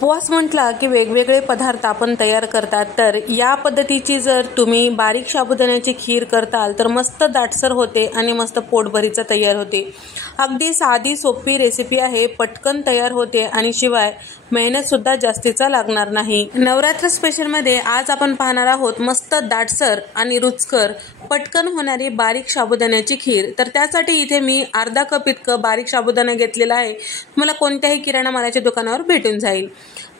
उपवास म्हटला की वेगवेगळे पदार्थ आपण तयार करतात। तर या पद्धतीची जर तुम्ही बारीक साबुदाण्याची खीर करताल तर मस्त दाटसर होते आणि मस्त पोटभरीचं तयार होते। अगदी साधी सोपी रेसिपी आहे, पटकन तयार होते आणि शिवाय मेहनत सुद्धा जास्तीचा लागणार नाही। नवरात्र स्पेशल मध्ये आज आपण पाहणार आहोत मस्त दाटसर आणि रुचकर पटकन होणारी बारीक साबुदाण्याची खीर। तर त्यासाठी इथे मी अर्धा कप इतकं बारीक साबुदाणा घेतलेला आहे। तुम्हाला कोणत्याही किराणा मालाच्या दुकानावर भेटून जाईल।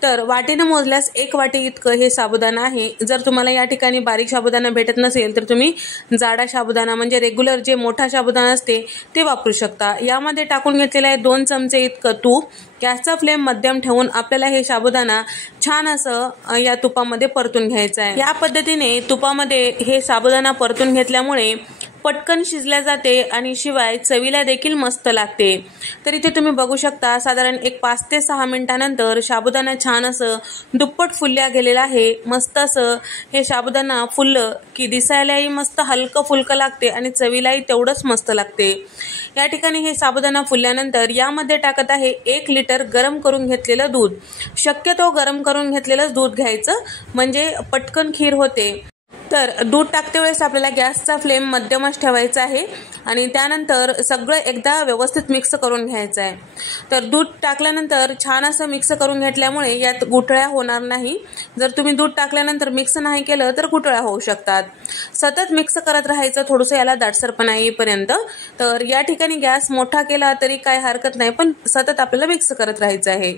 तर वाटीने मोजल्यास 1 वाटी इतकं हे साबुदाणा आहे। जर तुम्हाला या ठिकाणी बारीक साबुदाणा भेटत नसेल तर तुम्ही जाडा साबुदाणा म्हणजे रेग्युलर जे मोठा साबुदाणा असते ते वापरू शकता। यामध्ये टाकून घेतलेला आहे 2 चमचे इतकं तूप। गॅसचा फ्लेम मध्यम ठेवून आपल्याला हे साबुदाणा छान असं या तुपामध्ये परतून घ्यायचं आहे। या पद्धतीने तुपामध्ये हे साबुदाणा परतून घेतल्यामुळे पटकन शिजल्या जाते आणि शिवाय चवीला देखील मस्त लागते। तर इथे तुम्ही बघू शकता साधारण एक 5 ते 6 मिनिटांनंतर साबुदाणा छान असं दुप्पट फुलल्या गेलेला आहे। मस्त असं हे साबुदाणा फुललं की दिसायलाही मस्त हलकं फुलकं लागते आणि चवीलाही तेवढंच मस्त लागते। या ठिकाणी हे साबुदाणा फुलल्यानंतर यामध्ये टाकत आहे 1 लिटर गरम करून घेतलेलं दूध। शक्यतो गरम करून घेतलेलंच दूध घ्यायचं म्हणजे पटकन खीर होते। तर दूध टाकते वेळेस आपल्याला गॅसचा फ्लेम मध्यमच ठेवायचा आहे आणि त्यानंतर सगळं एकदा व्यवस्थित मिक्स करून घ्यायचं आहे। तर दूध टाकल्यानंतर छान असं मिक्स करून घेतल्यामुळे यात गुठळ्या होणार नाही। जर तुम्ही दूध टाकल्यानंतर मिक्स नाही केलं तर गुठळ्या होऊ शकतात। सतत मिक्स करत राहायचं थोडंसं याला दाटसरपणा येईपर्यंत। तर या ठिकाणी गॅस मोठा केला तरी काय हरकत नाही, पण सतत आपल्याला मिक्स करत राहायचं आहे।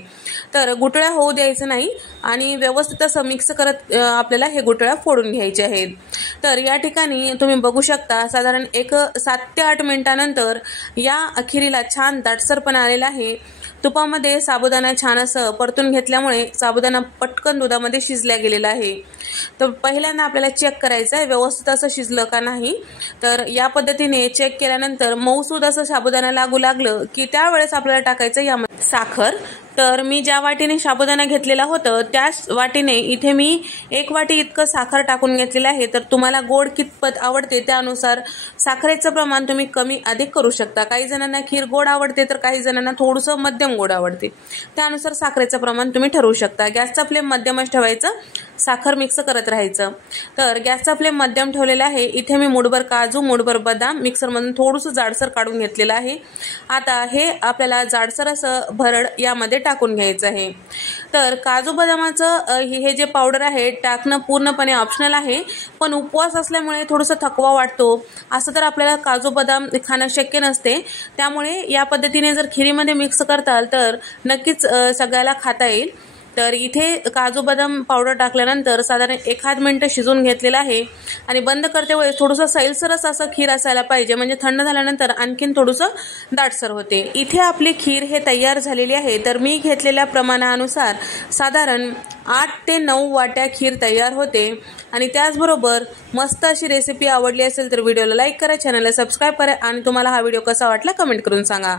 तर गुठळ्या होऊ द्यायचं नाही आणि व्यवस्थित असं मिक्स करत आपल्याला हे गुठळ्या फोडून घ्यायचे आहेत। तर या ठिकाणी तुम्ही बघू शकता साधारण एक 7 ते 8 मिनिटांनंतर या खिरीला छान दाटसरपणा आलेला आहे। तुपामध्ये साबुदाणा छान असं परतून घेतल्यामुळे साबुदाणा पटकन दुधामध्ये शिजल्या गेलेला आहे। तर पहिल्यांदा आपल्याला चेक करायचं आहे व्यवस्थित असं शिजलं का नाही। तर या पद्धतीने चेक केल्यानंतर मऊसूद असं साबुदाणा लागू लागलं की त्यावेळेस आपल्याला टाकायचं यामध्ये साखर। तर मी ज्या वाटीने साबुदाणा घेतलेला होता त्याच वाटीने इथे मी 1 वाटी इतकं साखर टाकून घेतलेलं आहे। तर तुम्हाला गोड कितपत आवडते त्यानुसार साखरेचं प्रमाण तुम्ही कमी अधिक करू शकता। काही जणांना खीर गोड आवडते तर काही जणांना थोडंसं मध्यम गोड आवडते, त्यानुसार साखरेचं प्रमाण तुम्ही ठरवू शकता। गॅसचा फ्लेम मध्यमच ठेवायचं, साखर मिक्स करत राहायचं। तर गॅसचा फ्लेम मध्यम ठेवलेला आहे। इथे मी मूठभर काजू मुठभर बदाम मिक्सरमधून थोडंसं जाडसर काढून घेतलेलं आहे। आता हे आपल्याला जाडसर असं भरड यामध्ये टाकून घ्यायचं आहे। तर काजू बदामाचं हे जे पावडर आहे टाकणं पूर्णपणे ऑप्शनल आहे, पण उपवास असल्यामुळे थोडंसं थकवा वाटतो, असं तर आपल्याला काजू बदाम खाणं शक्य नसते। त्यामुळे या पद्धतीने जर खिरीमध्ये मिक्स करताल तर नक्कीच सगळ्याला खाता येईल। तर इथे काजू बदाम पावडर टाकल्यानंतर साधारण 1 मिनिट शिजून घेतलेलं आहे आणि बंद करते वेळेस थोडंसं सैलसरच असं खीर असायला पाहिजे, म्हणजे थंड झाल्यानंतर आणखीन थोडंसं दाटसर होते। इथे आपली खीर हे तयार झालेली आहे। तर मी घेतलेल्या प्रमाणानुसार साधारण 8 ते 9 वाट्या खीर तयार होते। आणि त्याचबरोबर मस्त अशी रेसिपी आवडली असेल तर व्हिडिओला लाईक करा, चॅनलला सबस्क्राईब करा आणि तुम्हाला हा व्हिडिओ कसा वाटला कमेंट करून सांगा।